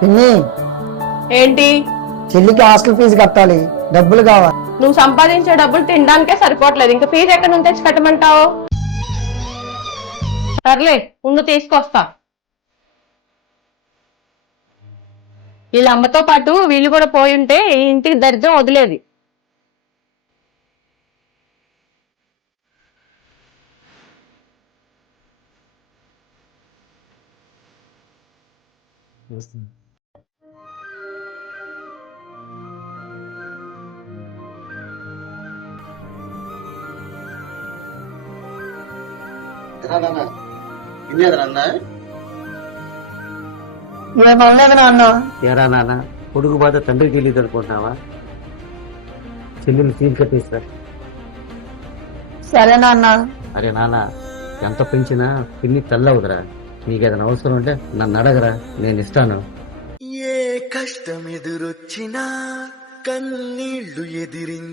పిన్ని, ఏంటి? చెల్లికి హాస్టల్ ఫీజు కట్టాలి, డబ్బులు కావాలి. నువ్వు సంపాదించే డబ్బులు తినడానికే సరిపోవట్లేదు, ఇంకా ఫీజు ఎక్కడి నుంచి తెచ్చి కట్టమంటావు? సర్లే ఉండు, తీసుకొస్తా. వీళ్ళ అమ్మతో పాటు వీళ్ళు కూడా పోయి ఉంటే ఈ ఇంటికి దరిద్రం వదిలేది. ఏమనలేదు నాన్న. ఎరా నాన్న, కొడుకు బాధ తండ్రికి తెలియదు అనుకుంటున్నావా? చెల్లెలు ఫీజు కట్టేస్తా. సరే నాన్న. అరే నాన్న, ఎంత పెంచినా పిన్ని తెల్లవుదరా. నీకేదైనా అవసరం ఉంటే నన్ను అడగరా, నేను ఇస్తాను. ఏ కష్టం ఎదురొచ్చినా కన్నీళ్లు ఎదిరించి